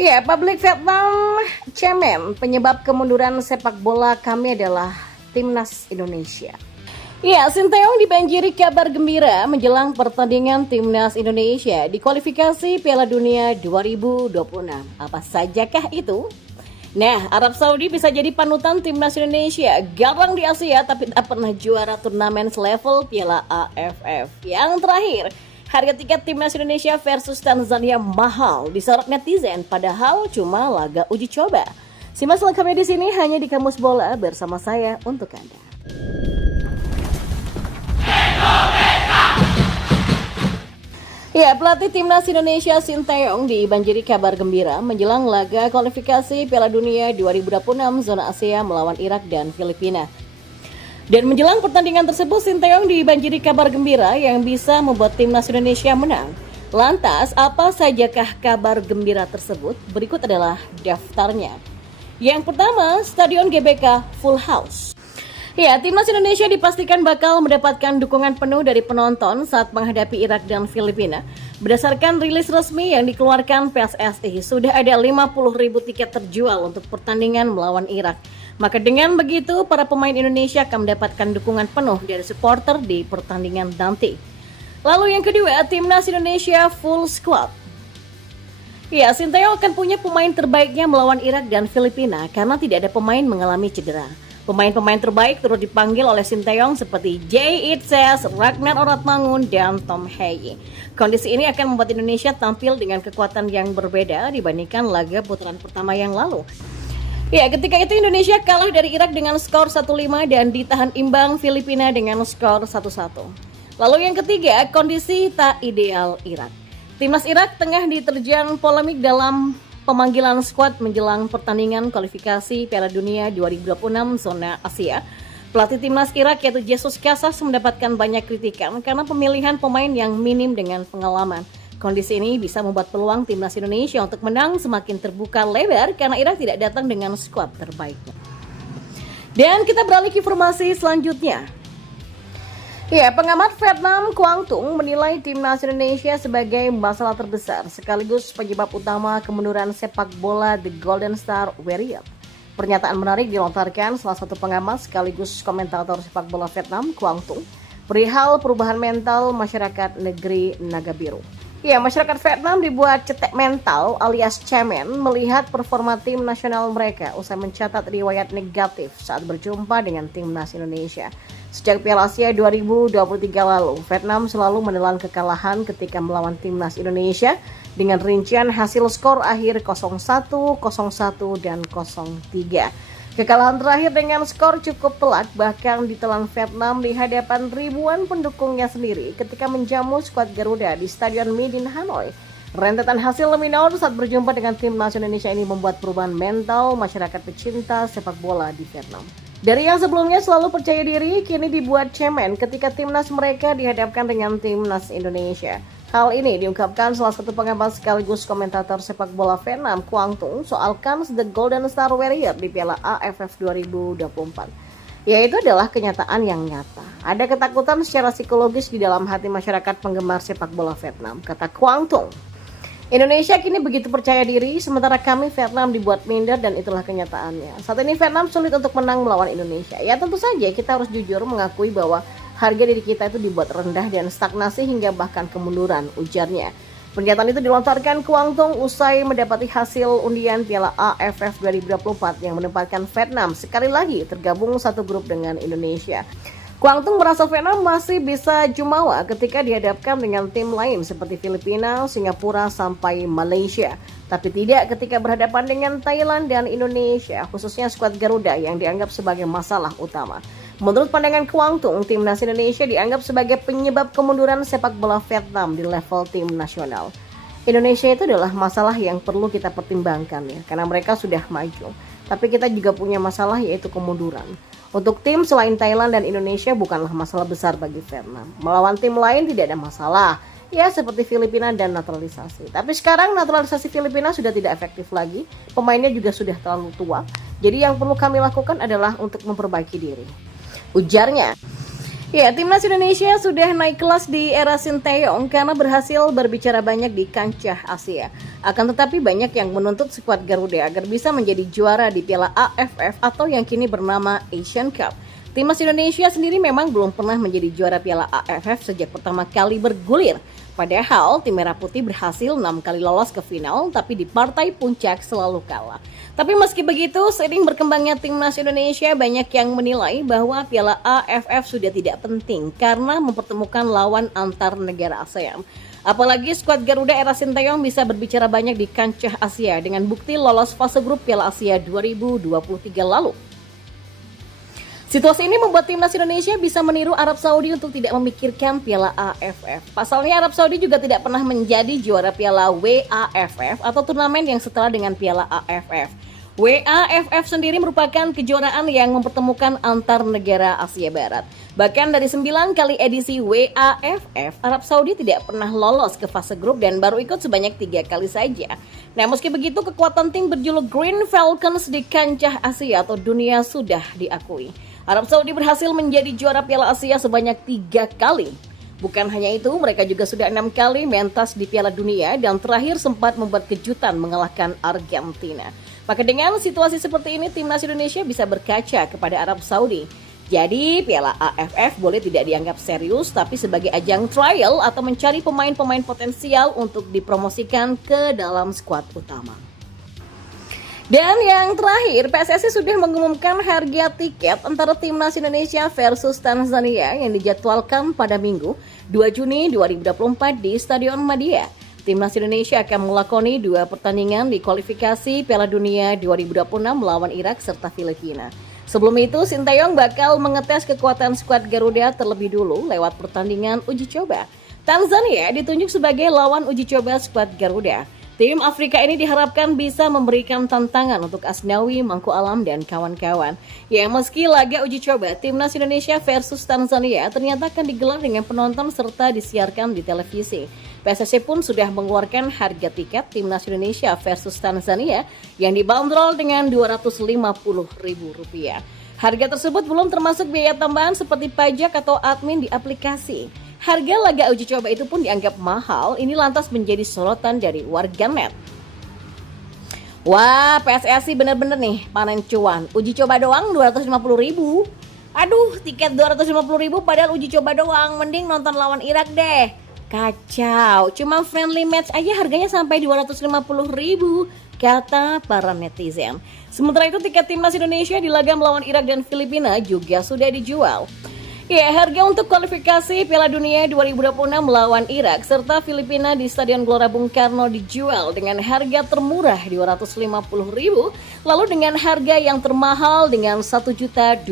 Ya, publik Vietnam cemen penyebab kemunduran sepak bola kami adalah Timnas Indonesia. Ya, Sinteyong dibanjiri kabar gembira menjelang pertandingan Timnas Indonesia di kualifikasi Piala Dunia 2026. Apa sajakah itu? Nah, Arab Saudi bisa jadi panutan Timnas Indonesia. Garang di Asia tapi tak pernah juara turnamen selevel Piala AFF. Yang terakhir, harga tiket Timnas Indonesia versus Tanzania mahal disorot netizen, padahal cuma laga uji coba. Simak selengkapnya di sini hanya di Kamus Bola bersama saya untuk Anda. Ya, pelatih Timnas Indonesia Sinteyong dibanjiri kabar gembira menjelang laga kualifikasi Piala Dunia 2026 zona Asia melawan Irak dan Filipina. Dan menjelang pertandingan tersebut, Sinteyong dibanjiri kabar gembira yang bisa membuat Timnas Indonesia menang. Lantas, apa sajakah kabar gembira tersebut? Berikut adalah daftarnya. Yang pertama, Stadion GBK full house. Ya, Timnas Indonesia dipastikan bakal mendapatkan dukungan penuh dari penonton saat menghadapi Irak dan Filipina. Berdasarkan rilis resmi yang dikeluarkan PSSI, sudah ada 50.000 tiket terjual untuk pertandingan melawan Irak. Maka dengan begitu, para pemain Indonesia akan mendapatkan dukungan penuh dari supporter di pertandingan nanti. Lalu yang kedua, Timnas Indonesia full squad. Ya, Sinteyong akan punya pemain terbaiknya melawan Irak dan Filipina karena tidak ada pemain mengalami cedera. Pemain-pemain terbaik turut dipanggil oleh Sinteyong seperti Jay Itzes, Ragnar Oratmangun, dan Tom Heye. Kondisi ini akan membuat Indonesia tampil dengan kekuatan yang berbeda dibandingkan laga putaran pertama yang lalu. Ya, ketika itu Indonesia kalah dari Irak dengan skor 1-5 dan ditahan imbang Filipina dengan skor 1-1. Lalu yang ketiga, kondisi tak ideal Irak. Timnas Irak tengah diterjang polemik dalam pemanggilan skuad menjelang pertandingan kualifikasi Piala Dunia 2026 zona Asia. Pelatih Timnas Irak yaitu Jesus Casas mendapatkan banyak kritikan karena pemilihan pemain yang minim dengan pengalaman. Kondisi ini bisa membuat peluang Timnas Indonesia untuk menang semakin terbuka lebar karena Irak tidak datang dengan skuad terbaiknya. Dan kita beralih ke informasi selanjutnya. Ya, pengamat Vietnam Quang Tung menilai Timnas Indonesia sebagai masalah terbesar sekaligus penyebab utama kemunduran sepak bola The Golden Star Warrior. Pernyataan menarik dilontarkan salah satu pengamat sekaligus komentator sepak bola Vietnam, Quang Tung, perihal perubahan mental masyarakat negeri Naga Biru. Ya, masyarakat Vietnam dibuat cetek mental alias cemen melihat performa tim nasional mereka usai mencatat riwayat negatif saat berjumpa dengan timnas Indonesia. Sejak Piala Asia 2023 lalu, Vietnam selalu menelan kekalahan ketika melawan timnas Indonesia dengan rincian hasil skor akhir 0-1, 0-1, dan 0-3. Kekalahan terakhir dengan skor cukup telak bahkan ditelan Vietnam di hadapan ribuan pendukungnya sendiri ketika menjamu skuad Garuda di Stadion Midin Hanoi. Rentetan hasil minor saat berjumpa dengan timnas Indonesia ini membuat perubahan mental masyarakat pecinta sepak bola di Vietnam. Dari yang sebelumnya selalu percaya diri, kini dibuat cemen ketika timnas mereka dihadapkan dengan timnas Indonesia. Hal ini diungkapkan salah satu pengamat sekaligus komentator sepak bola Vietnam, Quang Tung, soal kans The Golden Star Warrior di Piala AFF 2024. Yaitu adalah kenyataan yang nyata. Ada ketakutan secara psikologis di dalam hati masyarakat penggemar sepak bola Vietnam, kata Quang Tung. Indonesia kini begitu percaya diri, sementara kami Vietnam dibuat minder dan itulah kenyataannya. Saat ini Vietnam sulit untuk menang melawan Indonesia. Ya tentu saja kita harus jujur mengakui bahwa harga diri kita itu dibuat rendah dan stagnasi hingga bahkan kemunduran, ujarnya. Pernyataan itu dilontarkan Quang Tung usai mendapati hasil undian Piala AFF 2024 yang menempatkan Vietnam sekali lagi tergabung satu grup dengan Indonesia. Quang Tung merasa Vietnam masih bisa jumawa ketika dihadapkan dengan tim lain seperti Filipina, Singapura, sampai Malaysia. Tapi tidak ketika berhadapan dengan Thailand dan Indonesia, khususnya skuad Garuda yang dianggap sebagai masalah utama. Menurut pandangan Quang Tung, timnas Indonesia dianggap sebagai penyebab kemunduran sepak bola Vietnam di level tim nasional. Indonesia itu adalah masalah yang perlu kita pertimbangkan ya, karena mereka sudah maju. Tapi kita juga punya masalah yaitu kemunduran. Untuk tim selain Thailand dan Indonesia bukanlah masalah besar bagi Vietnam. Melawan tim lain tidak ada masalah. Ya seperti Filipina dan naturalisasi. Tapi sekarang naturalisasi Filipina sudah tidak efektif lagi. Pemainnya juga sudah terlalu tua. Jadi yang perlu kami lakukan adalah untuk memperbaiki diri, ujarnya. Ya, Timnas Indonesia sudah naik kelas di era Sinteyong karena berhasil berbicara banyak di kancah Asia. Akan tetapi banyak yang menuntut skuad Garuda agar bisa menjadi juara di Piala AFF atau yang kini bernama Asian Cup. Timnas Indonesia sendiri memang belum pernah menjadi juara Piala AFF sejak pertama kali bergulir. Padahal tim Merah Putih berhasil 6 kali lolos ke final, tapi di partai puncak selalu kalah. Tapi meski begitu, seiring berkembangnya Timnas Indonesia, banyak yang menilai bahwa Piala AFF sudah tidak penting karena mempertemukan lawan antar negara ASEAN. Apalagi skuad Garuda era Sinteyong bisa berbicara banyak di kancah Asia dengan bukti lolos fase grup Piala Asia 2023 lalu. Situasi ini membuat Timnas Indonesia bisa meniru Arab Saudi untuk tidak memikirkan Piala AFF. Pasalnya Arab Saudi juga tidak pernah menjadi juara Piala WAFF atau turnamen yang setara dengan Piala AFF. WAFF sendiri merupakan kejuaraan yang mempertemukan antar negara Asia Barat. Bahkan dari 9 kali edisi WAFF, Arab Saudi tidak pernah lolos ke fase grup dan baru ikut sebanyak 3 kali saja. Nah, meski begitu kekuatan tim berjuluk Green Falcons di kancah Asia atau dunia sudah diakui. Arab Saudi berhasil menjadi juara Piala Asia sebanyak 3 kali. Bukan hanya itu, mereka juga sudah 6 kali mentas di Piala Dunia dan terakhir sempat membuat kejutan mengalahkan Argentina. Maka dengan situasi seperti ini, Timnas Indonesia bisa berkaca kepada Arab Saudi. Jadi, Piala AFF boleh tidak dianggap serius, tapi sebagai ajang trial atau mencari pemain-pemain potensial untuk dipromosikan ke dalam skuad utama. Dan yang terakhir, PSSI sudah mengumumkan harga tiket antara Timnas Indonesia versus Tanzania yang dijadwalkan pada Minggu 2 Juni 2024 di Stadion Madia. Timnas Indonesia akan melakoni 2 pertandingan di kualifikasi Piala Dunia 2026 melawan Irak serta Filipina. Sebelum itu, Sinteyong bakal mengetes kekuatan skuad Garuda terlebih dulu lewat pertandingan uji coba. Tanzania ditunjuk sebagai lawan uji coba skuad Garuda. Tim Afrika ini diharapkan bisa memberikan tantangan untuk Asnawi, Mangku Alam, dan kawan-kawan. Ya, meski laga uji coba Timnas Indonesia versus Tanzania ternyata akan digelar dengan penonton serta disiarkan di televisi. PSSI pun sudah mengeluarkan harga tiket Timnas Indonesia versus Tanzania yang dibanderol dengan Rp250.000. Harga tersebut belum termasuk biaya tambahan seperti pajak atau admin di aplikasi. Harga laga uji coba itu pun dianggap mahal, ini lantas menjadi sorotan dari warganet. Wah, PSSI bener-bener nih panen cuan. Uji coba doang 250.000. Aduh, tiket 250.000 padahal uji coba doang. Mending nonton lawan Irak deh. Kacau, cuma friendly match aja harganya sampai 250.000, kata para netizen. Sementara itu tiket Timnas Indonesia di laga melawan Irak dan Filipina juga sudah dijual. Ya, harga untuk kualifikasi Piala Dunia 2026 melawan Irak serta Filipina di Stadion Gelora Bung Karno dijual dengan harga termurah Rp250.000, lalu dengan harga yang termahal dengan Rp1.250.000.